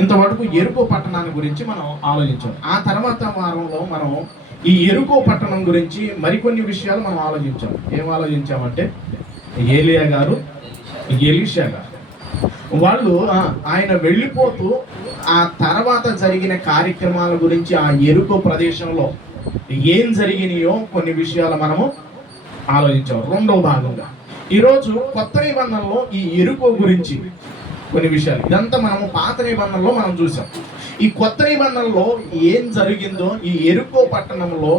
ఇంతవరకు ఎరుకో పట్టణాన్ని గురించి మనం ఆలోచించాం. ఆ తర్వాత వారంలో మనం ఈ ఎరుకో పట్టణం గురించి మరికొన్ని విషయాలు మనం ఆలోచించాం. ఏం ఆలోచించామంటే ఏలియా గారు, ఎలీషా గారు వాళ్ళు ఆయన వెళ్ళిపోతూ ఆ తర్వాత జరిగిన కార్యక్రమాల గురించి ఆ ఎరుకో ప్రదేశంలో ఏం జరిగినాయో కొన్ని విషయాలు మనము ఆలోచించాం. రెండవ భాగంగా ఈరోజు కొత్త నిబంధనలో ఈ ఎరుకో గురించి కొన్ని విషయాలు, ఇదంతా మనము పాత నిబంధనలో మనం చూసాం. ఈ కొత్త నిబంధనలో ఏం జరిగిందో ఈ ఎరుకో పట్టణంలో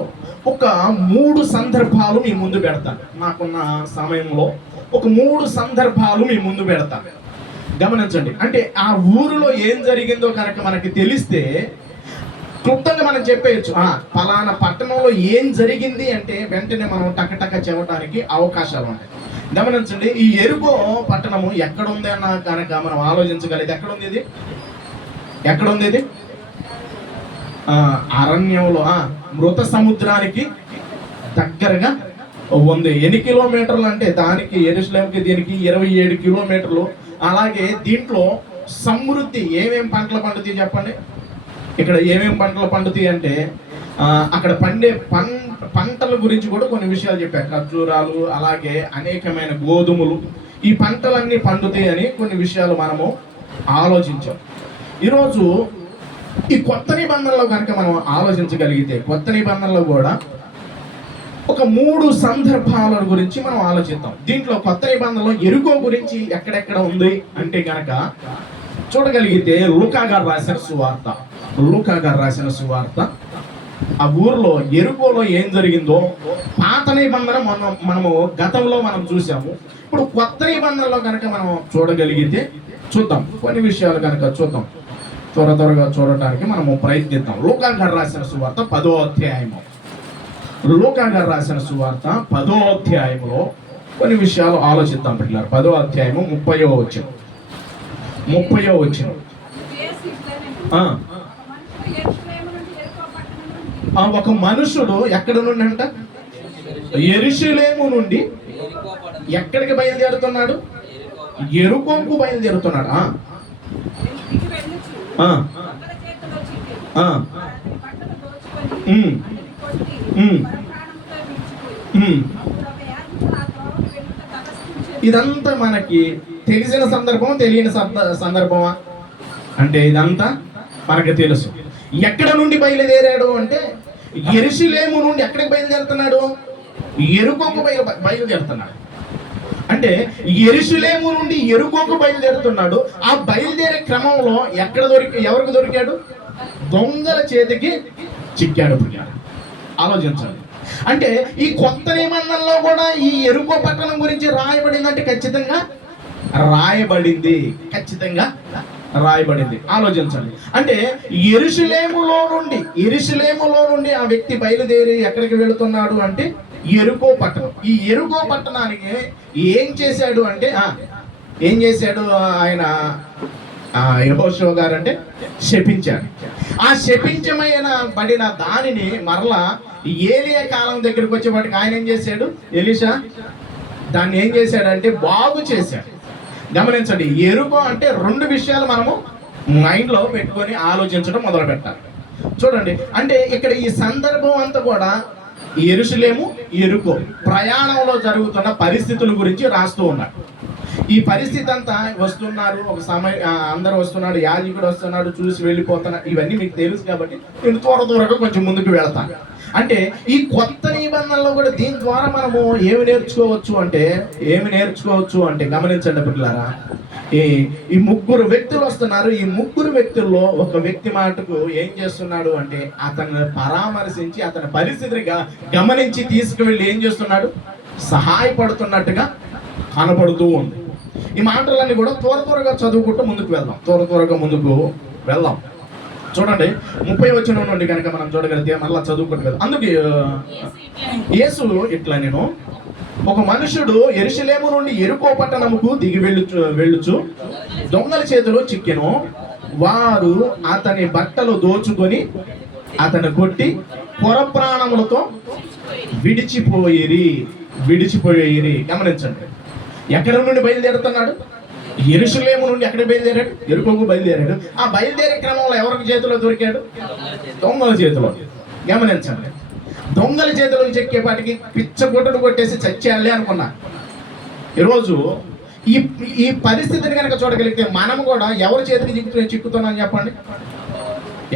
ఒక 3 సందర్భాలు మీ ముందు పెడతాను. నాకున్న సమయంలో ఒక 3 సందర్భాలు మీ ముందు పెడతాను. గమనించండి. అంటే ఆ ఊరిలో ఏం జరిగిందో కనుక మనకి తెలిస్తే క్లుప్తంగా మనం చెప్పేయచ్చు, ఫలానా పట్టణంలో ఏం జరిగింది అంటే వెంటనే మనం టకటక చెప్పడానికి అవకాశాలు ఉంటాయి. గమనించండి, ఈ ఎరుకో పట్టణము ఎక్కడ ఉంది అన్న కనుక మనం ఆలోచించగలిగితే ఎక్కడుంది ఇది? ఎక్కడుంది ఇది? అరణ్యంలో, మృత సముద్రానికి దగ్గరగా ఉంది. ఎన్ని కిలోమీటర్లు అంటే దానికి యెరూషలేముకి దీనికి 27 కిలోమీటర్లు. అలాగే దీంట్లో సమృద్ధి ఏమేం పంటలు పండుతాయి చెప్పండి. ఇక్కడ ఏమేం పంటలు పండుతాయి అంటే అక్కడ పండే పంటల గురించి కూడా కొన్ని విషయాలు చెప్పారు. ఖర్జూరాలు, అలాగే అనేకమైన గోధుమలు, ఈ పంటలన్నీ పండుతాయి అని కొన్ని విషయాలు మనము ఆలోచించాం. ఈరోజు ఈ కొత్త నిబంధనలో కనుక మనం ఆలోచించగలిగితే కొత్త నిబంధనలో కూడా ఒక 3 సందర్భాల గురించి మనం ఆలోచిద్దాం. దీంట్లో కొత్త నిబంధనలో ఎరుకో గురించి ఎక్కడెక్కడ ఉంది అంటే కనుక చూడగలిగితే లూకా గారు రాసిన సువార్త ఆ ఊర్లో ఎరుకోలో ఏం జరిగిందో పాత నిబంధన మనము గతంలో మనం చూసాము. ఇప్పుడు కొత్త నిబంధనలో కనుక మనం చూడగలిగితే చూద్దాం, కొన్ని విషయాలు కనుక చూద్దాం. త్వరగా చూడటానికి మనము ప్రయత్నిద్దాం. లూకా గారు రాసిన సువార్త 10వ అధ్యాయము. లూకా గారు రాసిన సువార్త 10వ అధ్యాయంలో కొన్ని విషయాలు ఆలోచిద్దాం పిల్లలు. 10వ అధ్యాయము 30వ వచనం. ఒక మనుషుడు ఎక్కడ నుండి అంట? యెరూషలేము నుండి ఎక్కడికి బయలుదేరుతున్నాడు? ఎరుకోకు బయలుదేరుతున్నాడు. ఇదంతా మనకి తెలిసిన సందర్భం, తెలియని సందర్భమా అంటే ఇదంతా మనకి తెలుసు. ఎక్కడ నుండి బయలుదేరాడు అంటే యెరూషలేము నుండి ఎక్కడికి బయలుదేరుతున్నాడు? ఎరుకోకు బయలుదేరుతున్నాడు. అంటే యెరూషలేము నుండి ఎరుకోకు బయలుదేరుతున్నాడు. ఆ బయలుదేరే క్రమంలో ఎవరికి దొరికాడు? దొంగల చేతికి చిక్కాడు. ఆలోచించాలి. అంటే ఈ కొత్త నిబంధనలో కూడా ఈ ఎరుకో పట్టణం గురించి రాయబడిందంటే ఖచ్చితంగా రాయబడింది. ఆలోచించండి. అంటే యెరూషలేములో నుండి ఆ వ్యక్తి బయలుదేరి ఎక్కడికి వెళుతున్నాడు అంటే ఎరుకో పట్టణం. ఈ ఎరుకో పట్టణానికి ఏం చేశాడు అంటే ఆయన యెహోషువ గారు అంటే శపించాడు. ఆ శపించమైన పడిన దానిని మరలా ఏలియా కాలం దగ్గరికి వచ్చేవాటికి ఆయన ఏం చేశాడు? ఎలీషా దాన్ని ఏం చేశాడంటే బాగు చేశాడు. గమనించండి, ఎరుకో అంటే 2 విషయాలు మనము మైండ్లో పెట్టుకొని ఆలోచించడం మొదలు పెట్టాలి. చూడండి, అంటే ఇక్కడ ఈ సందర్భం అంతా కూడా యెరూషలేము, ఎరుకో ప్రయాణంలో జరుగుతున్న పరిస్థితుల గురించి రాస్తూ ఉన్నాడు. ఈ పరిస్థితి అంతా వస్తున్నారు, ఒక సమయం అందరూ వస్తున్నాడు, యాజకుడు వస్తున్నాడు, చూసి వెళ్ళిపోతున్నాడు. ఇవన్నీ మీకు తెలుసు కాబట్టి నేను త్వరగా కొంచెం ముందుకు వెళతాను. అంటే ఈ కొత్త నిబంధనలో కూడా దీని ద్వారా మనము ఏమి నేర్చుకోవచ్చు అంటే గమనించండి పిల్లలారా. ఈ 3 వ్యక్తులు వస్తున్నారు. ఈ 3 వ్యక్తుల్లో ఒక వ్యక్తి మాటకు ఏం చేస్తున్నాడు అంటే అతన్ని పరామర్శించి అతని పరిస్థితిని గమనించి తీసుకువెళ్ళి ఏం చేస్తున్నాడు? సహాయపడుతున్నట్టుగా కనపడుతూ ఉంది. ఈ మాటలన్నీ కూడా త్వరగా చదువుకుంటూ ముందుకు వెళ్దాం. చూడండి, 30వ వచనం నుండి కనుక మనం చూడగలిగితే మళ్ళీ చదువుకుంటూ వెళ్దాం. అందుకే యేసు ఇట్లా, నేను ఒక మనుషుడు యెరూషలేము నుండి ఎరుకో పట్టణముకు దిగి వెళ్ళుచు దొంగల చేతిలో చిక్కెను. వారు అతని బట్టలు దోచుకొని అతను కొట్టి పొరప్రాణములతో విడిచిపోయిరి. గమనించండి, ఎక్కడి నుండి బయలుదేరుతున్నాడు? యెరూషలేము నుండి ఎక్కడ బయలుదేరాడు? యెరికోకు బయలుదేరాడు. ఆ బయలుదేరే క్రమంలో ఎవరికి చేతిలో దొరికాడు? దొంగల చేతిలో. గమనించండి, దొంగల చేతిలో చెక్కేపాటికి పిచ్చగొట్టుడు కొట్టేసి చచ్చేయాలి అనుకున్నా. ఈరోజు ఈ పరిస్థితిని కనుక చూడగలిగితే మనం కూడా ఎవరి చేతికి చిక్కుతున్నాం చెప్పండి?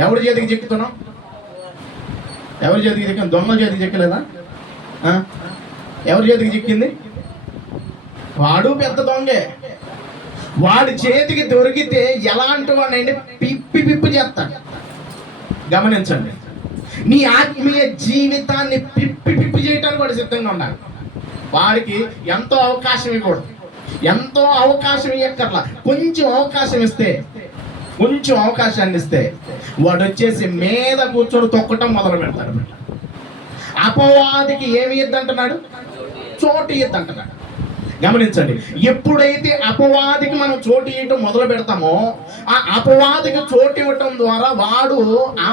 ఎవరి చేతికి చిక్కుతున్నాం? ఎవరి చేతికి చిక్కింది? దొంగల చేతికి చిక్కలేదా? ఎవరి చేతికి చిక్కింది? వాడు పెద్ద దొంగే. వాడి చేతికి దొరికితే ఎలాంటి వాడిని పిప్పి చేస్తాడు. గమనించండి, నీ ఆత్మీయ జీవితాన్ని పిప్పి చేయడానికి వాడు సిద్ధంగా ఉన్నాడు. వాడికి ఎంతో అవకాశం ఇవ్వకూడదు, ఎంతో అవకాశం ఇవ్వక్కర్లా. కొంచెం అవకాశం ఇస్తే, కొంచెం అవకాశాన్ని ఇస్తే వాడు వచ్చేసి మీద కూర్చొని తొక్కటం మొదలు పెడతాడు. అపవాదికి ఏమి ఇద్దంటున్నాడు? చోటు ఇద్దంటున్నాడు. గమనించండి, ఎప్పుడైతే అపవాదికి మనం చోటు ఇవ్వటం మొదలు పెడతామో, ఆ అపవాదికి చోటు ఇవ్వటం ద్వారా వాడు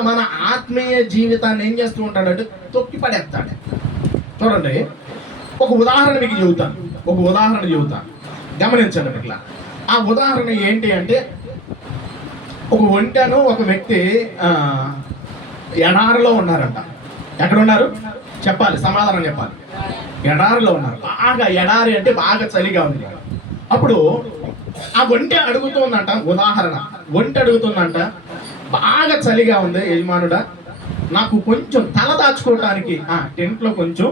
మన ఆత్మీయ జీవితాన్ని ఏం చేస్తూ ఉంటాడంటే తొక్కి పడేస్తాడు. చూడండి, ఒక ఉదాహరణ మీకు చెబుతాను, ఒక ఉదాహరణ చెబుతాను. గమనించండి ఇట్లా. ఆ ఉదాహరణ ఏంటి అంటే, ఒక ఒంటెను ఒక వ్యక్తి ఎడారిలో ఉన్నారంట. ఎక్కడ ఉన్నారు చెప్పాలి, సమాధానం చెప్పాలి. ఎడారిలో ఉన్నారు. బాగా ఎడారి అంటే బాగా చలిగా ఉంది. అప్పుడు ఆ ఒంటె అడుగుతుందంట, ఉదాహరణ ఒంటె అడుగుతుందంట, బాగా చలిగా ఉంది యజమానుడా, నాకు కొంచెం తల దాచుకోవటానికి టెంట్లో కొంచెం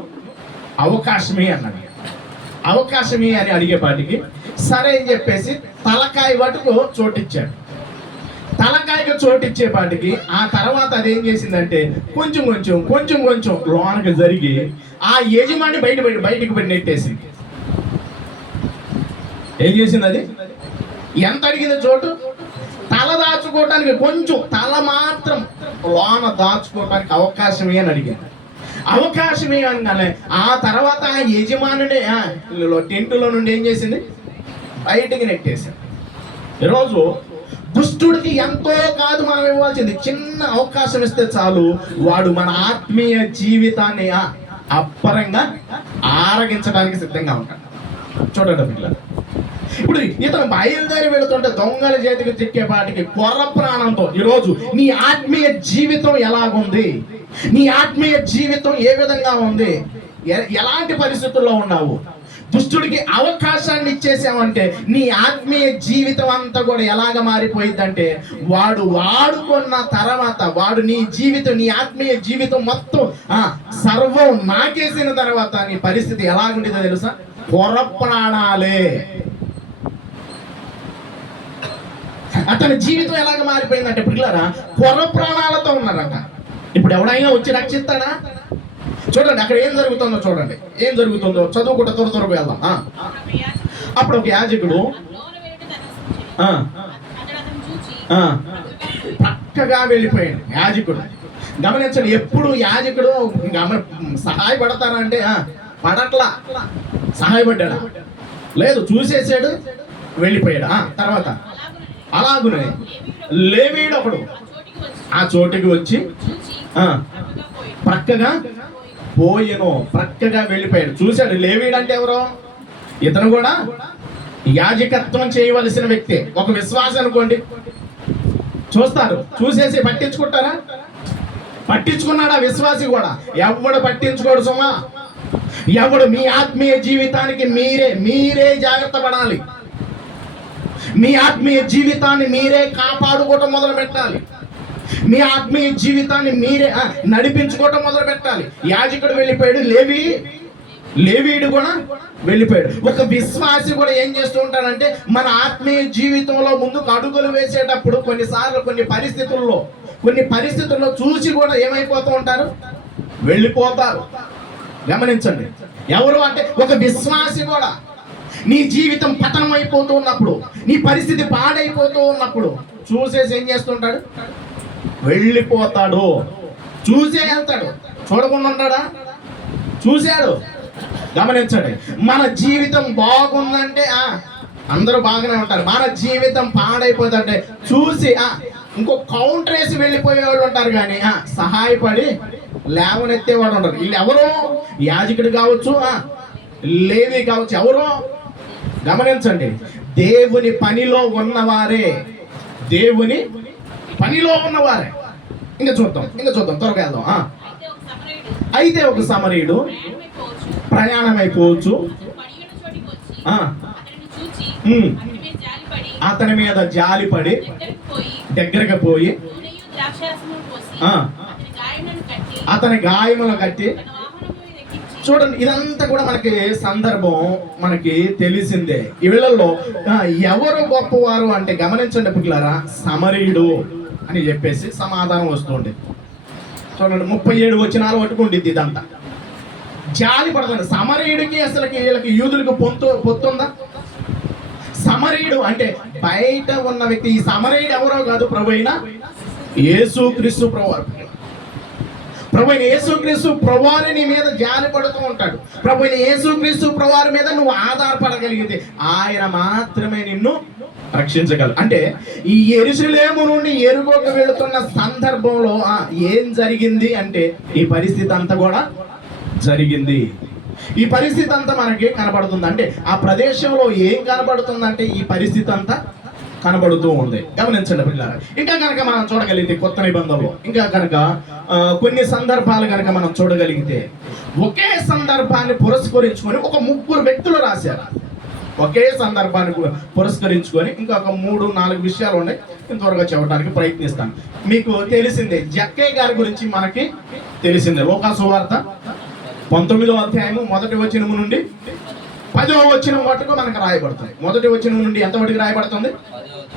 అవకాశమే అన్నది. అవకాశమే అని అడిగేపాటికి సరే అని చెప్పేసి తలకాయ వటుకు చోటిచ్చాడు. తలకాయకు చోటిచ్చేపాటికి ఆ తర్వాత అదేం చేసిందంటే కొంచెం కొంచెం కొంచెం కొంచెం లోనకి జరిగి ఆ యజమాని బయటికి పడి నెట్టేసింది. ఏం చేసింది అది? ఎంత అడిగింది చోటు? తల దాచుకోవటానికి కొంచెం, తల మాత్రం లోన దాచుకోవటానికి అవకాశమే అని అడిగింది. అవకాశమే అనగానే ఆ తర్వాత ఆ యజమానుడే టెంటులో నుండి ఏం చేసింది? బయటికి నెట్టేసింది. ఈరోజు దుష్టుడికి ఎంతో కాదు మనం ఇవ్వాల్సింది, చిన్న అవకాశం ఇస్తే చాలు వాడు మన ఆత్మీయ జీవితాన్ని అప్పరంగా ఆరగించడానికి సిద్ధంగా ఉంటాడు. చూడండి పిల్లలు, ఇప్పుడు ఇతను బయలుదేరి వెళుతుంటే దొంగల చేతికి చిక్కేపాటికి కొర్ర ప్రాణంతో ఈరోజు నీ ఆత్మీయ జీవితం ఎలాగుంది? నీ ఆత్మీయ జీవితం ఏ విధంగా ఉంది? ఎలాంటి పరిస్థితుల్లో ఉన్నావు? దుష్టుడికి అవకాశాన్ని ఇచ్చేసామంటే నీ ఆత్మీయ జీవితం అంతా కూడా ఎలాగ మారిపోయిందంటే వాడు వాడుకున్న తర్వాత వాడు నీ జీవితం, నీ ఆత్మీయ జీవితం మొత్తం సర్వం నాకేసిన తర్వాత నీ పరిస్థితి ఎలాగుంటుందో తెలుసా? కొర ప్రాణాలే. అతని జీవితం ఎలాగ మారిపోయిందంటే పిల్లరా, కొర ప్రాణాలతో ఉన్నారంట. ఇప్పుడు ఎవడైనా వచ్చి రక్షిస్తాడా? చూడండి అక్కడ ఏం జరుగుతుందో, చూడండి ఏం జరుగుతుందో చదువుకుంటే త్వరగా వెళ్దాం. అప్పుడు ఒక యాజకుడు పక్కగా వెళ్ళిపోయాడు. యాజకుడు గమనించండి, ఎప్పుడు యాజకుడు సహాయపడతారంటే పడట్లా. సహాయపడ్డాడా? లేదు, చూసేసాడు, వెళ్ళిపోయాడు. తర్వాత అలాగునే లేవీడు ఒకడు ఆ చోటికి వచ్చి ప్రక్కగా పోయెను, ప్రక్కగా వెళ్ళిపోయాడు. చూశాడు. లేవీడు అంటే ఎవరో? ఇతను కూడా యాజకత్వం చేయవలసిన వ్యక్తి, ఒక విశ్వాసం అనుకోండి. చూస్తారు, చూసేసి పట్టించుకుంటారా? పట్టించుకున్నాడు ఆ విశ్వాసి కూడా. ఎవడు పట్టించుకోడు సుమా. ఎవడు మీ ఆత్మీయ జీవితానికి మీరే జాగ్రత్త పడాలి. మీ ఆత్మీయ జీవితాన్ని మీరే కాపాడుకోవటం మొదలు పెట్టాలి. మీ ఆత్మీయ జీవితాన్ని మీరే నడిపించుకోవటం మొదలు పెట్టాలి. యాజకుడు వెళ్ళిపోయాడు, లేవీడు కూడా వెళ్ళిపోయాడు. ఒక విశ్వాసి కూడా ఏం చేస్తూ ఉంటాడంటే మన ఆత్మీయ జీవితంలో ముందుకు అడుగులు వేసేటప్పుడు కొన్నిసార్లు కొన్ని పరిస్థితుల్లో చూసి కూడా ఏమైపోతూ ఉంటారు? వెళ్ళిపోతారు. గమనించండి, ఎవరు అంటే ఒక విశ్వాసి కూడా నీ జీవితం పతనం అయిపోతూ ఉన్నప్పుడు, నీ పరిస్థితి పాడైపోతూ ఉన్నప్పుడు చూసేసి ఏం చేస్తుంటాడు? వెళ్ళిపోతాడు. చూసే వెళ్తాడు, చూడకుండా ఉంటాడా? చూశాడు. గమనించండి, మన జీవితం బాగుందంటే అందరూ బాగానే ఉంటారు. మన జీవితం పాడైపోతుంటే చూసి ఇంకో కౌంటర్ వేసి వెళ్ళిపోయే వాళ్ళు ఉంటారు, కానీ సహాయపడి లేవనెత్తేవాడు ఉంటారు. వీళ్ళు ఎవరో యాజకుడు కావచ్చు, లేవి కావచ్చు, ఎవరో. గమనించండి, దేవుని పనిలో ఉన్నవారే, దేవుని పనిలో ఉన్నవారే. ఇంకా చూద్దాం త్వరగా వెళ్దాం. అయితే ఒక సమరయుడు ప్రయాణమైపోవచ్చు, అతని మీద జాలిపడి దగ్గరకు పోయి అతని గాయములను కట్టి. చూడండి, ఇదంతా కూడా మనకి సందర్భం మనకి తెలిసిందే. ఈ వీళ్ళల్లో ఎవరు గొప్పవారు అంటే గమనించండి పిల్లరా, సమరయుడు అని చెప్పేసి సమాధానం వస్తుంది. చూడండి 37 వచనాలు పట్టుకుంటుంది. ఇదంతా జాలి పడుతుంది. సమరయుడికి అసలుకి వీళ్ళకి యూదులకు పొత్తుందా? సమరయుడు అంటే బయట ఉన్న వ్యక్తి. ఈ సమరయుడు ఎవరో కాదు, ప్రభు అయిన యేసుక్రీస్తు ప్రభువారు. ప్రభు అయిన యేసుక్రీస్తు ప్రభువారు నీ మీద జాలి పడుతూ ఉంటాడు. ప్రభు అయిన యేసుక్రీస్తు ప్రభువారి మీద నువ్వు ఆధారపడగలిగితే ఆయన మాత్రమే నిన్ను రక్షించగలరు. అంటే ఈ యెరూషలేము నుండి యెరికోకు వెళుతున్న సందర్భంలో ఏం జరిగింది అంటే ఈ పరిస్థితి అంతా కూడా జరిగింది. ఈ పరిస్థితి అంతా మనకి కనబడుతుంది. అంటే ఆ ప్రదేశంలో ఏం కనబడుతుందంటే ఈ పరిస్థితి అంతా కనబడుతూ ఉంది. గమనించండి పిల్లలు. ఇంకా కనుక మనం చూడగలిగితే కొత్త నిబంధనలో ఇంకా కనుక కొన్ని సందర్భాలు కనుక మనం చూడగలిగితే ఒకే సందర్భాన్ని పురస్కరించుకొని ఒక 3 వ్యక్తులు రాశారు. ఒకే సందర్భాన్ని పురస్కరించుకొని ఇంకొక 3-4 విషయాలు ఉన్నాయి. ఇంతవరకు చెప్పడానికి ప్రయత్నిస్తాను. మీకు తెలిసిందే, జక్కయ్య గారి గురించి మనకి తెలిసిందే. లూకా సువార్త 19వ అధ్యాయము 1వ వచనం నుండి 10వ వచనం మటుకు మనకు రాయబడుతుంది. 1వ వచనం నుండి ఎంత వరకు రాయబడుతుంది?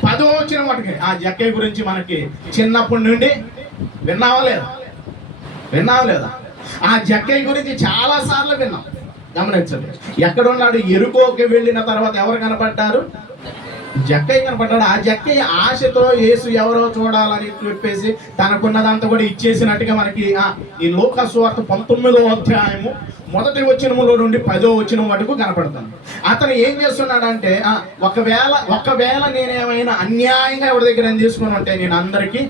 10వ వచనం మటుకు. ఆ జక్కయ్య గురించి మనకి చిన్నప్పటి నుండి విన్నావా లేదా? ఆ జక్కయ్య గురించి చాలా సార్లు విన్నాం. గమనించండి, ఎక్కడున్నాడు? యెరికోకి వెళ్ళిన తర్వాత ఎవరు కనపడ్డారు? జక్కయ్య కనపడ్డాడు. ఆ జక్కయ్య ఆశతో యేసు ఎవరో చూడాలని చెప్పేసి తనకున్నదంతా కూడా ఇచ్చేసినట్టుగా మనకి ఈ లూకా సువార్త 19వ అధ్యాయము 1వ వచనములో నుండి 10వ వచనం వరకు కనపడుతుంది. అతను ఏం చేస్తున్నాడంటే ఒకవేళ నేనేమైనా అన్యాయంగా ఎవరి దగ్గర తీసుకుని ఉంటే నేను అందరికీ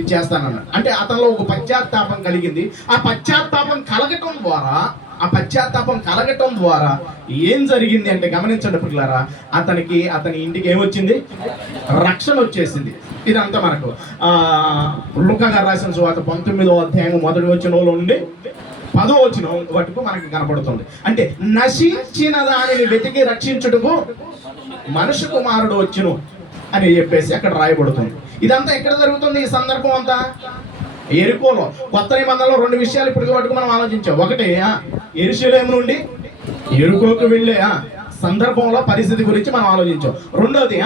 ఇచ్చేస్తానన్నాడు. అంటే అతనిలో ఒక పశ్చాత్తాపం కలిగింది. ఆ పశ్చాత్తాపం కలగటం ద్వారా ఏం జరిగింది అంటే గమనించండి పిల్లలారా, అతని ఇంటికి ఏమొచ్చింది? రక్షణ వచ్చేసింది. ఇదంతా మనకు లూకా గారు రాసిన సువార్త 19వ అధ్యాయం 1వ వచనంలో నుండి 10వ వచనం వరకు మనకి కనపడుతుంది. అంటే నశించిన దానిని వెతికి రక్షించుటకు మనుష్య కుమారుడు వచ్చును అని చెప్పేసి అక్కడ రాయబడుతుంది. ఇదంతా ఎక్కడ జరుగుతుంది? ఈ సందర్భం అంతా యెరికోలో. కొత్త నిబంధనలో 2 విషయాలు ఇప్పటికి వరకు మనం ఆలోచించాం. ఒకటి, యెరూషలేము నుండి యెరికోకు వెళ్ళే సందర్భంలో పరిస్థితి గురించి మనం ఆలోచించాం. రెండోది,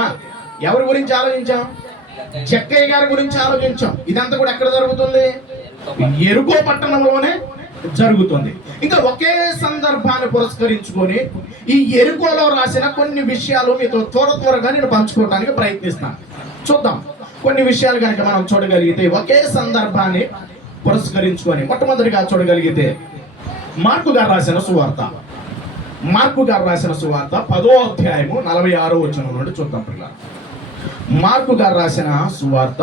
ఎవరి గురించి ఆలోచించాం? జక్కయ్య గారి గురించి ఆలోచించాం. ఇదంతా కూడా ఎక్కడ జరుగుతుంది? యెరికో పట్టణంలోనే జరుగుతుంది. ఇంకా ఒకే సందర్భాన్ని పురస్కరించుకొని ఈ యెరికోలో రాసిన కొన్ని విషయాలు మీతో త్వరగా నేను పంచుకోవడానికి ప్రయత్నిస్తాను. చూద్దాం. కొన్ని విషయాలు కనుక మనం చూడగలిగితే ఒకే సందర్భాన్ని పురస్కరించుకొని మొట్టమొదటిగా చూడగలిగితే మార్కు గారు రాసిన సువార్త 10వ అధ్యాయము 46వ వచనం నుండి చూద్దాం పిల్లలు. మార్కు గారు రాసిన సువార్త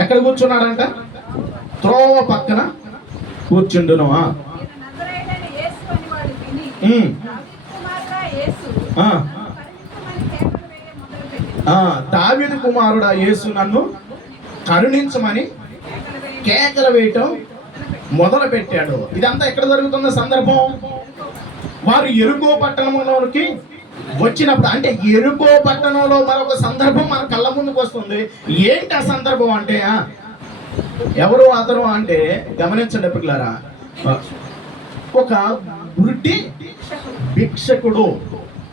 ఎక్కడ కూర్చున్నాడంట? త్రోవ పక్కన కూర్చుండును. దావీదు కుమారుడా యేసు నన్ను కరుణించమని కేకలు వేయటం మొదలు పెట్టాడు. ఇదంతా ఎక్కడ జరుగుతున్న సందర్భం? వారు యెరికో పట్టణంలోనికి వచ్చినప్పుడు. అంటే యెరికో పట్టణంలో మరొక సందర్భం మన కళ్ళ ముందుకు వస్తుంది. ఏంటి ఆ సందర్భం అంటే ఎవరు అతను అంటే గమనించండి పిల్లలారా, ఒక గుడ్డి భిక్షకుడు.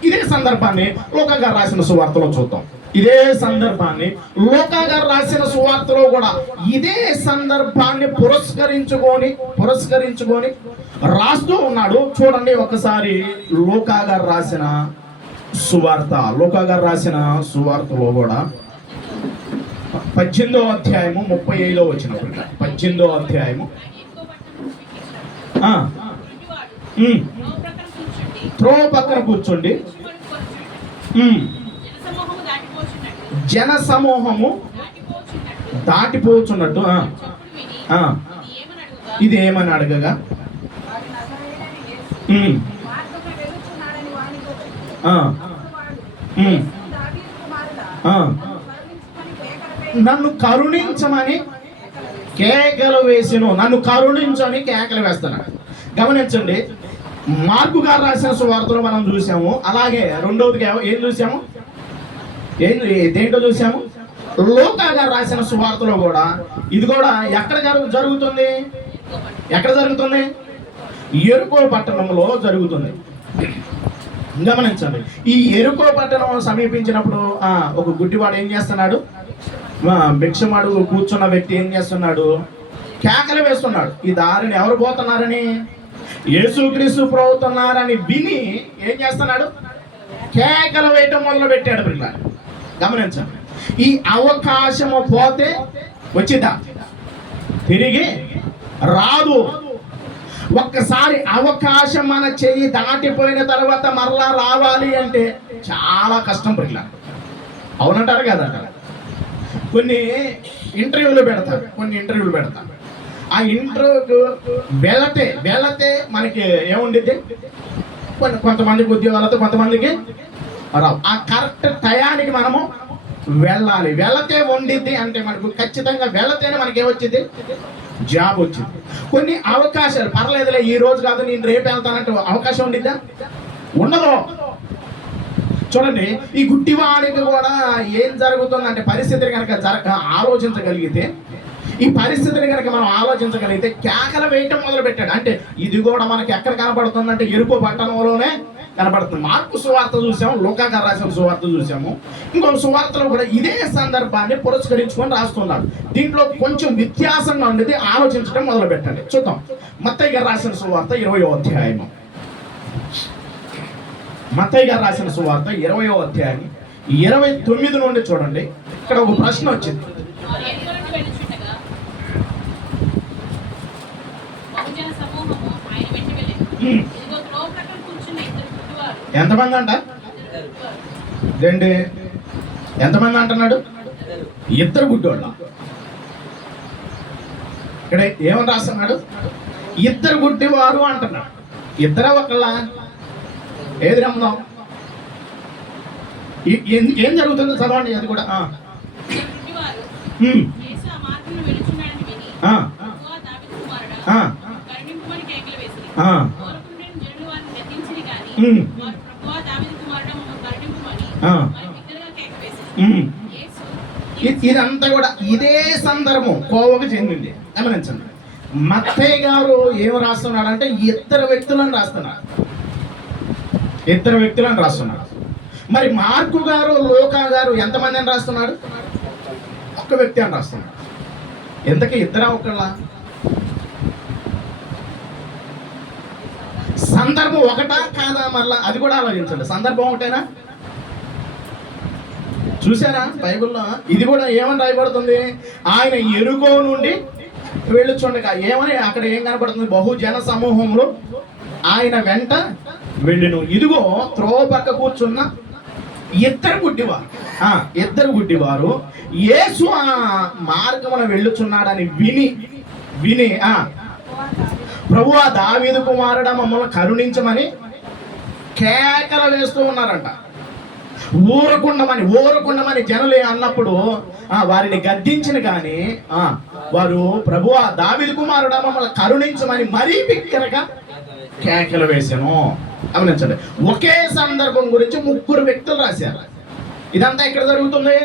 ఇదే సందర్భాన్ని లూకా గారు రాసిన సువార్తలో చూద్దాం. ఇదే సందర్భాన్ని లూకా గారు రాసిన సువార్తలో కూడా ఇదే సందర్భాన్ని పురస్కరించుకొని రాస్తూ ఉన్నాడు. చూడండి ఒకసారి లూకా గారు రాసిన సువార్తలో కూడా 18వ అధ్యాయము 35వ వచనం. 18వ అధ్యాయము త్రోవ పక్కన కూర్చోండి. జన సమూహము దాటిపోచున్నట్టు ఇది ఏమని అడగగా నన్ను కరుణించమని కేకలు వేసిను. నన్ను కరుణించని కేకలు వేస్తున్నాడు. గమనించండి, మార్కు గారు రాసిన సువార్తలో మనం చూసాము. అలాగే రెండవదిగా ఏం చూసాము, దేంట్లో చూసాము, లూకా గారు రాసిన సువార్తలో కూడా ఇది కూడా ఎక్కడ జరుగుతుంది, ఎక్కడ జరుగుతుంది, యెరికో పట్టణంలో జరుగుతుంది. గమనించండి, ఈ యెరికో పట్టణం సమీపించినప్పుడు ఒక గుడ్డివాడు ఏం చేస్తున్నాడు, భిక్షమాడు కూర్చున్న వ్యక్తి ఏం చేస్తున్నాడు, కేకలు వేస్తున్నాడు. ఈ దారిని ఎవరు పోతున్నారని, యేసుక్రీస్తు పోతున్నారని విని ఏం చేస్తున్నాడు, కేకలు వేయటం మొదలు పెట్టాడు. పిల్లలు గమనించండి, ఈ అవకాశము పోతే వచ్చిందా, తిరిగి రాదు. ఒక్కసారి అవకాశం మన చెయ్యి దాటిపోయిన తర్వాత మరలా రావాలి అంటే చాలా కష్టం. పిల్లలు అవునంటారు కదంటారు. కొన్ని ఇంటర్వ్యూలు పెడతారు. ఆ ఇంటర్వ్యూకి వెళతే మనకి ఏముండిద్ది, కొంతమందికి ఉద్యోగాలతో, కొంతమందికి రావు. ఆ కరెక్ట్ టయానికి మనము వెళ్ళాలి. వెళతే ఉండిద్ది అంటే మనకు ఖచ్చితంగా వెళతేనే మనకి ఏమొచ్చింది, జాబ్ వచ్చింది. కొన్ని అవకాశాలు పర్లేదులే, ఈ రోజు కాదు నేను రేపు వెళ్తానంటే అవకాశం ఉండిద్దా, ఉండదు. చూడండి, ఈ గుడ్డివాడికి కూడా ఏం జరుగుతుందంటే పరిస్థితిని కనుక ఆలోచించగలిగితే, ఈ పరిస్థితిని కనుక మనం ఆలోచించగలిగితే కేకలు వేయటం మొదలు పెట్టాడు. అంటే ఇది కూడా మనకి ఎక్కడ కనపడుతుందంటే యెరికో పట్టణంలోనే కనపడుతుంది. మార్కు సువార్త చూసాము, లూకా గారు రాసిన సువార్త చూసాము. ఇంకొక సువార్తలో కూడా ఇదే సందర్భాన్ని పురస్కరించుకొని రాస్తున్నాడు. దీంట్లో కొంచెం వ్యత్యాసంగా ఉండేది, ఆలోచించడం మొదలు పెట్టండి. చూద్దాం, మత్తయి గారు రాసిన సువార్త 20వ అధ్యాయము. మత్తయి గారు రాసిన సువార్త 20వ అధ్యాయం 29 నుండి చూడండి. ఇక్కడ ఒక ప్రశ్న వచ్చింది. ఎంతమంది అంట, ఎంతమంది అంటున్నాడు, ఇద్దరు గుడ్డోళ్ళ. ఇక్కడ ఏమని రాస్తున్నాడు, ఇద్దరు గుడ్డివారు అంటున్నాడు. ఇద్దరు ఒకళ్ళ, ఏది నమ్ముదాం, ఏం జరుగుతుందో చదవండి. అది కూడా ఇదంతా కూడా ఇదే సందర్భం కోవకు చెందింది. గమనించండి, మత్తయి గారు ఏం రాస్తున్నాడు అంటే ఇద్దరు వ్యక్తులను రాస్తున్నాడు. మరి మార్కు గారు, లూకా గారు ఎంతమంది అని రాస్తున్నాడు, ఒక్క వ్యక్తి అని రాస్తున్నాడు. ఎంతకీ ఇద్దరా ఒకళ్ళ, సందర్భం ఒకటా కాదా, మళ్ళా అది కూడా ఆలోచించండి. సందర్భం ఒకటేనా, చూసారా బైబిల్లో ఇది కూడా ఏమని రాయబడుతుంది, ఆయన యెరికో నుండి వెళ్ళుచుండగా ఏమని అక్కడ ఏం కనబడుతుంది, బహుజన సమూహంలో ఆయన వెంట వెళ్ళును. ఇదిగో త్రోవ పక్క కూర్చున్న ఇద్దరు గుడ్డివారు యేసు ఆ మార్గమున వెళ్ళుచున్నాడని విని ప్రభువా దావీదు కుమారుడా మమ్మల్ని కరుణించమని కేకలు వేస్తూ ఉన్నారంట. ఊరకుండమని జనులే అన్నప్పుడు వారిని గద్దించిన కానీ వారు ప్రభువా దావీదు కుమారుడా మమ్మల్ని కరుణించమని మరీ బిగ్గరగా కేకలు వేసాను. గమనించండి, ఒకే సందర్భం గురించి ముగ్గురు వ్యక్తులు రాశారు. ఇదంతా ఎక్కడ జరుగుతుంది,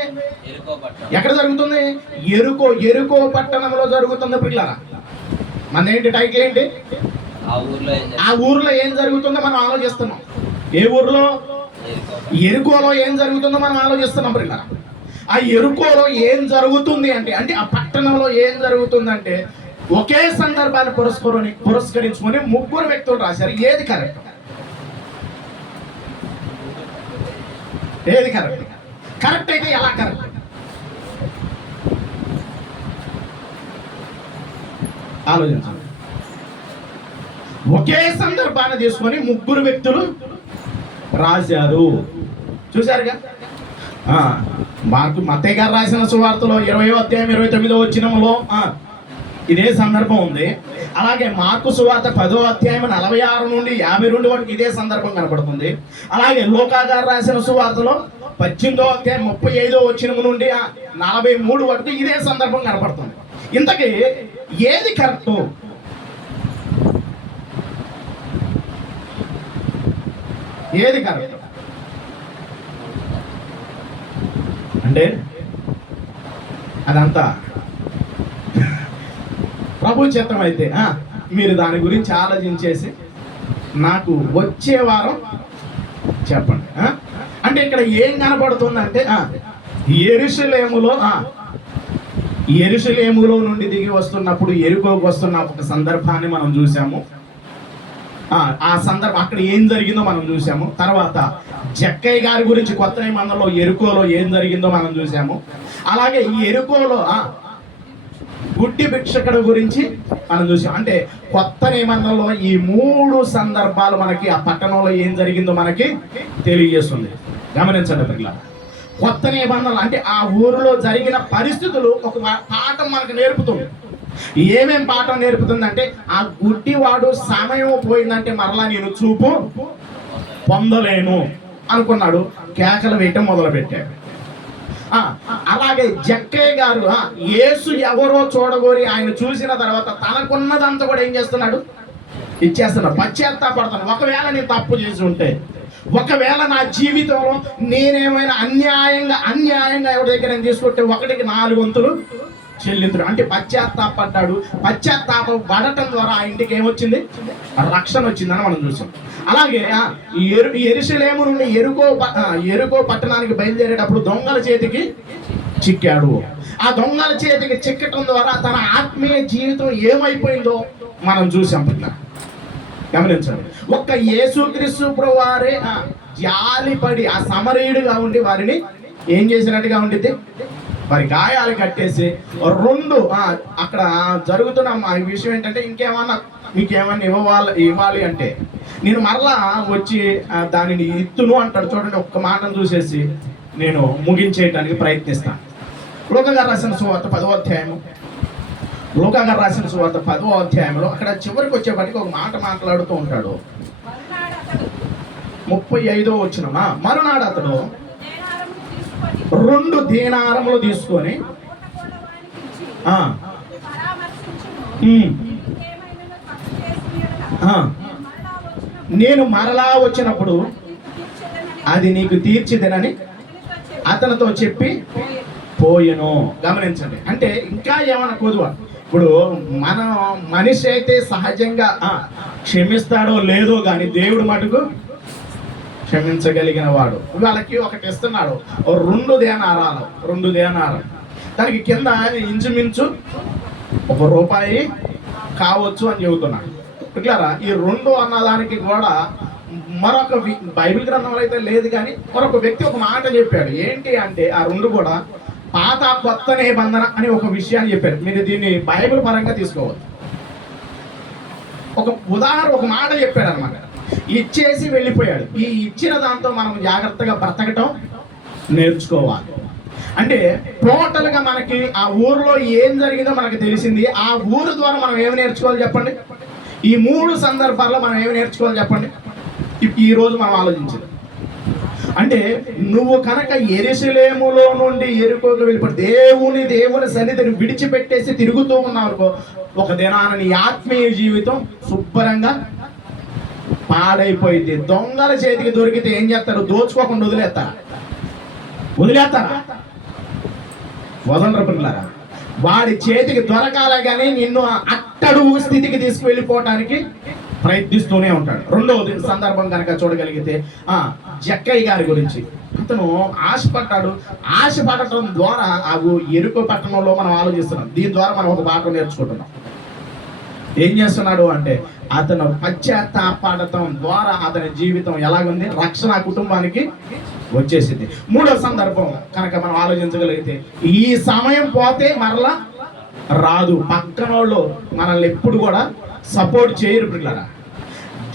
యెరికో పట్టణంలో జరుగుతుంది. పిల్లరా, మన ఏంటి టైటిల్ ఏంటి, ఆ ఊర్లో ఏం జరుగుతుందో మనం ఆలోచిస్తున్నాం. ఏ ఊర్లో, యెరికోలో ఏం జరుగుతుందో మనం ఆలోచిస్తున్నాం. పిల్లరా, ఆ యెరికోలో ఏం జరుగుతుంది అంటే ఆ పట్టణంలో ఏం జరుగుతుందంటే ఒకే సందర్భాన్ని పురస్కరించుకొని ముగ్గురు వ్యక్తులు రాశారు. ఏది కరెక్ట్, కరెక్ట్ అయితే ఎలా కరెక్ట్, ఆలోచించండి. ఒకే సందర్భాన్ని తీసుకొని ముగ్గురు వ్యక్తులు రాశారు. చూశారుగా, మత్తయి గారు రాసిన సువార్తలో 20వ అధ్యాయం 29వ వచనంలో ఇదే సందర్భం ఉంది. అలాగే మార్కు సువార్త 10వ అధ్యాయం 46 నుండి 52 వరకు ఇదే సందర్భం కనపడుతుంది. అలాగే లూకా గారు రాసిన సువార్తలో 18వ అధ్యాయం 35వ వచనం నుండి 43 వరకు ఇదే సందర్భం కనపడుతుంది. ఇంతకీ ఏది కరెక్ట్? ఏది కరెక్ట్ అంటే అదంతా ప్రభు చిత్తం అయితే మీరు దాని గురించి ఆలోచించేసి నాకు వచ్చే వారం చెప్పండి. అంటే ఇక్కడ ఏం కనపడుతుందంటే యెరూషలేములో నుండి దిగి వస్తున్నప్పుడు ఎరుకోకు వస్తున్న ఒక సందర్భాన్ని మనం చూసాము. ఆ సందర్భం అక్కడ ఏం జరిగిందో మనం చూసాము. తర్వాత జక్కయ్య గారి గురించి కొత్త నిబంధనలో ఎరుకోలో ఏం జరిగిందో మనం చూసాము. అలాగే ఈ ఎరుకోలో గుడ్డి భిక్షకుడు గురించి మనం చూసాం. అంటే కొత్త నిబంధనలో ఈ 3 సందర్భాలు మనకి ఆ పట్టణంలో ఏం జరిగిందో మనకి తెలియజేస్తుంది. గమనించండి పిల్లలు. కొత్త నిబంధనలు అంటే ఆ ఊరిలో జరిగిన పరిస్థితులు ఒక పాఠం మనకు నేర్పుతుంది. ఏమేం పాఠం నేర్పుతుందంటే ఆ గుడ్డివాడు సమయం పోయిందంటే మరలా నేను చూపు పొందలేను అనుకున్నాడు, కేకలు వేయటం మొదలుపెట్టాడు. అలాగే జక్కయ్య గారు యేసు ఎవరో చూడగోరి ఆయన చూసిన తర్వాత తనకున్నదంతా కూడా ఏం చేస్తున్నాడు? ఇచ్చేస్తున్నాడు. పశ్చాత్తాపడుతున్నాడు. ఒకవేళ నేను తప్పు చేసి ఉంటే, ఒకవేళ నా జీవితంలో నేనేమైనా అన్యాయంగా ఎవరి దగ్గర నేను తీసుకుంటే 1కి 4 వంతులు చెల్లింతుడు అంటే పశ్చాత్తాపడ్డాడు. పశ్చాత్తాపడటం ద్వారా ఆ ఇంటికి ఏమొచ్చింది? రక్షణ వచ్చిందని మనం చూసాం. అలాగే యెరూషలేము నుండి ఎరుకో పట్టణానికి బయలుదేరేటప్పుడు దొంగల చేతికి చిక్కాడు. ఆ దొంగల చేతికి చిక్కటం ద్వారా తన ఆత్మీయ జీవితం ఏమైపోయిందో మనం చూసాం. గమనించండి. ఒక్క యేసుక్రీస్తు ప్రభువారే జాలిపడి ఆ సమరయుడిగా ఉండి వారిని ఏం చేసినట్టుగా ఉండిద్ది? వారి గాయాలు కట్టేసి 2 అక్కడ జరుగుతున్న విషయం ఏంటంటే మీకేమన్నా ఇవ్వాలి అంటే నేను మరలా వచ్చి దానిని ఇత్తును అంటాడు. చూడండి, ఒక్క మాటను చూసేసి నేను ముగించేయడానికి ప్రయత్నిస్తాను. లూకా గారు రాసిన సువార్త 10వ అధ్యాయంలో అక్కడ చివరికి వచ్చేప్పటికి ఒక మాట మాట్లాడుతూ ఉంటాడు. 35వ వచనం. మరునాడు అతడు 2 దీనారములు తీసుకొని నేను మరలా వచ్చినప్పుడు అది నీకు తీర్చిదనని అతనితో చెప్పి పోయెను. గమనించండి. అంటే ఇంకా ఏమన్నా కొదువ? ఇప్పుడు మనిషి అయితే సహజంగా క్షమిస్తాడో లేదో కానీ దేవుడు మటుకు క్షమించగలిగిన వాడు. వాళ్ళకి ఒకటి ఇస్తున్నాడు, 2 దేనారాలు. దానికి కింద ఇంచుమించు ₹1 కావచ్చు అని చెబుతున్నాడు. ఇట్లారా ఈ 2 అన్నదానికి కూడా మరొక బైబిల్ గ్రంథంలో అయితే లేదు కానీ మరొక వ్యక్తి ఒక మాట చెప్పాడు. ఏంటి అంటే ఆ 2 కూడా పాత కొత్త నిబంధన అని ఒక విషయాన్ని చెప్పారు. మీరు దీన్ని బైబిల్ పరంగా తీసుకోవచ్చు. ఒక ఉదాహరణ ఒక మాట చెప్పాడు అనమాట. ఇచ్చేసి వెళ్ళిపోయాడు. ఈ ఇచ్చిన దాంతో మనం జాగ్రత్తగా బ్రతకటం నేర్చుకోవాలి. అంటే టోటల్గా మనకి ఆ ఊరిలో ఏం జరిగిందో మనకు తెలిసింది. ఆ ఊరు ద్వారా మనం ఏమి నేర్చుకోవాలి చెప్పండి? ఈ 3 సందర్భాల్లో మనం ఏమి నేర్చుకోవాలి చెప్పండి? ఈరోజు మనం ఆలోచించాలి. అంటే నువ్వు కనుక యెరూషలేములో నుండి ఎరుకోకు వెళ్ళిపోయి దేవుని సన్నిధిని విడిచిపెట్టేసి తిరుగుతూ ఉన్నావు, ఒక దినాన నీ ఆత్మీయ జీవితం శుభ్రంగా పాడైపోయింది. దొంగల చేతికి దొరికితే ఏం చేస్తారు? దోచుకోకుండా వదిలేస్తారా? వదలరు పిల్లరా. వాడి చేతికి దొరకాల కానీ నిన్ను అట్టడుగు స్థితికి తీసుకువెళ్ళిపోవటానికి ప్రయత్నిస్తూనే ఉంటాడు. 2వ సందర్భం కనుక చూడగలిగితే జక్కయ్య గారి గురించి అతను ఆశపడటం ద్వారా ఆ ఎరుకో పట్టణంలో మనం ఆలోచిస్తున్నాం. దీని ద్వారా మనం ఒక పాఠం నేర్చుకుంటున్నాం. ఏం చేస్తున్నాడు అంటే అతను పశ్చాత్తాపడటం ద్వారా అతని జీవితం ఎలాగుంది? రక్షణ కుటుంబానికి వచ్చేసింది. 3వ సందర్భం కనుక మనం ఆలోచించగలిగితే ఈ సమయం పోతే మరలా రాదు. పక్కన వాళ్ళు మనల్ని ఎప్పుడు కూడా సపోర్ట్ చేయరు పిల్లరా.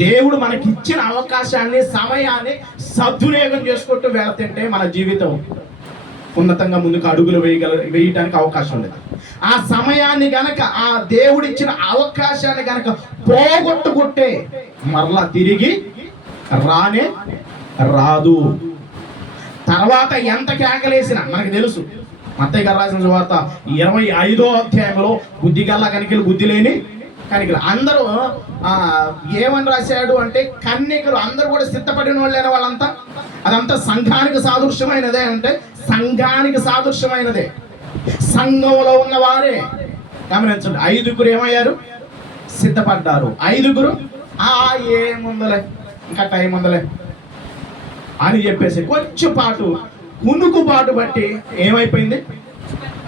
దేవుడు మనకి ఇచ్చిన అవకాశాన్ని సమయాన్ని సద్వినియోగం చేసుకుంటూ వెళుతుంటే మన జీవితం ఉన్నతంగా ముందుకు అడుగులు వేయటానికి అవకాశం ఉండేది. ఆ సమయాన్ని గనక, ఆ దేవుడిచ్చిన అవకాశాన్ని గనక పోగొట్టుకుంటే మరలా తిరిగి రానే రాదు. తర్వాత ఎంత కేకలేసినా మనకు తెలుసు. మత్తయి గారు రాసిన సువార్త 25వ అధ్యాయంలో బుద్ధి గల్ల కనికలు, బుద్ధి లేని కనికలు. అందరూ ఏమని రాశాడు అంటే, కన్యకలు అందరూ కూడా సిద్ధపడిన వాళ్ళైన వాళ్ళంతా. అదంతా సంఘానికి సాదృశ్యమైనదే. అంటే సంఘానికి సాదృశ్యమైనదే, సంఘంలో ఉన్న వారే. గమనించండి, 5గురు ఏమయ్యారు? సిద్ధపడ్డారు. 5గురు ఏముందలే, ఇంకా టైం ఉందలే అని చెప్పేసి కొంచెం పాటు కునుకుబాటు బట్టి ఏమైపోయింది?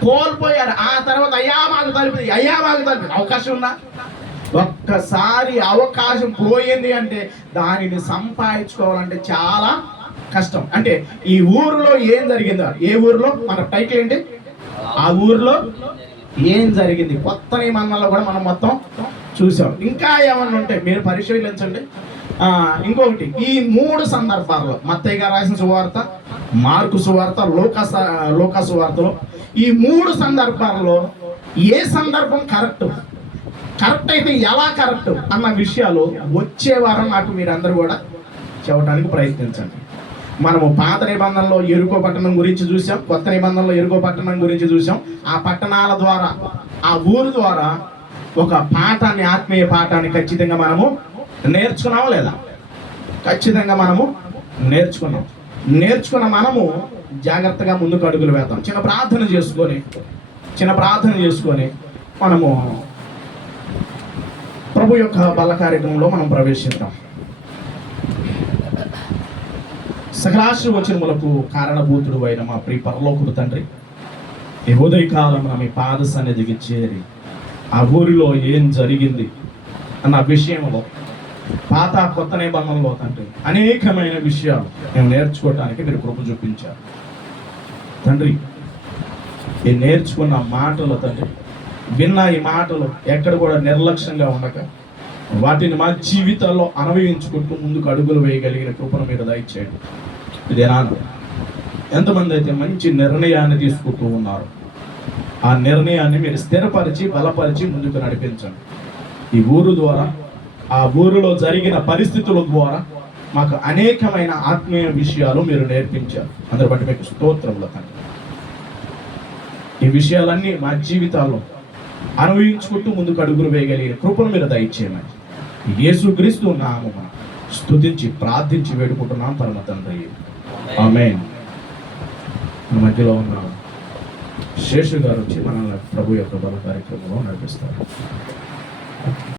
కోల్పోయారు. ఆ తర్వాత అయ్యా మాకు తలిపింది, అయ్యా మాకు తలిపింది. అవకాశం ఉందా? ఒక్కసారి అవకాశం పోయింది అంటే దానిని సంపాదించుకోవాలంటే చాలా కష్టం. అంటే ఈ ఊరిలో ఏం జరిగిందో, ఏ ఊరిలో మన టైటిల్ ఏంటి, ఆ ఊరిలో ఏం జరిగింది, కొత్త నిబంధనలో కూడా మనం మొత్తం చూసాం. ఇంకా ఏమన్నా ఉంటే మీరు పరిశీలించండి. ఇంకొకటి, ఈ 3 సందర్భాల్లో మత్తయి గారు రాసిన సువార్త, మార్కు సువార్త, లూకా సువార్తలో ఈ 3 సందర్భాల్లో ఏ సందర్భం కరెక్ట్ అయితే ఎలా కరెక్ట్ అన్న విషయాలు వచ్చే వారం నాకు మీరందరూ కూడా చెప్పడానికి ప్రయత్నించండి. మనము పాత నిబంధనలో ఎరుకో పట్టణం గురించి చూసాం, కొత్త నిబంధనలో ఎరుకో పట్టణం గురించి చూసాం. ఆ పట్టణాల ద్వారా, ఆ ఊరు ద్వారా ఒక పాఠాన్ని, ఆత్మీయ పాఠాన్ని ఖచ్చితంగా మనము నేర్చుకున్నామా లేదా? ఖచ్చితంగా మనము నేర్చుకున్న మనము జాగ్రత్తగా ముందుకు అడుగులు వేద్దాం. చిన్న ప్రార్థన చేసుకొని మనము ప్రభు యొక్క బల్ల కార్యక్రమంలో మనం ప్రవేశిద్దాం. సకలాశీర్వచనములకు కారణభూతుడు అయిన మా ప్రియ పరలోకపు తండ్రి, ఈ ఉదయకాలం మీ పాద సన్నిధికి చేరి ఆ ఊరిలో ఏం జరిగింది అన్న విషయంలో, పాత కొత్త నిబంధనలో తండ్రి అనేకమైన విషయాలు మేము నేర్చుకోవడానికి మీరు కృప చూపించారు తండ్రి. ఈ నేర్చుకున్న మాటలు తండ్రి, విన్న ఈ మాటలు ఎక్కడ కూడా నిర్లక్ష్యంగా ఉండక వాటిని మా జీవితాల్లో అనుభవించుకుంటూ ముందుకు అడుగులు వేయగలిగిన కృపను మీరు దయచేయండి. ఇదేనాడు ఎంతమంది అయితే మంచి నిర్ణయాన్ని తీసుకుంటూ ఉన్నారు, ఆ నిర్ణయాన్ని మీరు స్థిరపరిచి బలపరిచి ముందుకు నడిపించండి. ఈ ఊరు ద్వారా, ఆ ఊరిలో జరిగిన పరిస్థితుల ద్వారా మాకు అనేకమైన ఆత్మీయ విషయాలు మీరు నేర్పించారు. అందరి బట్టి మీకు స్తోత్రములు తండ్రి. ఈ విషయాలన్నీ మా జీవితాల్లో అనుభవించుకుంటూ ముందుకు అడుగులు వేయగలిగిన కృపను మీరు దయచేయమని యేసుక్రీస్తు నామమున స్తుతించి ప్రార్థించి వేడుకుంటున్నాం పరమ తండ్రి, ఆమేన్. మన మధ్యలో ఉన్న శేషు గారు వచ్చి మనల్ని ప్రభు యొక్క బల కార్యక్రమంలో నడిపిస్తారు.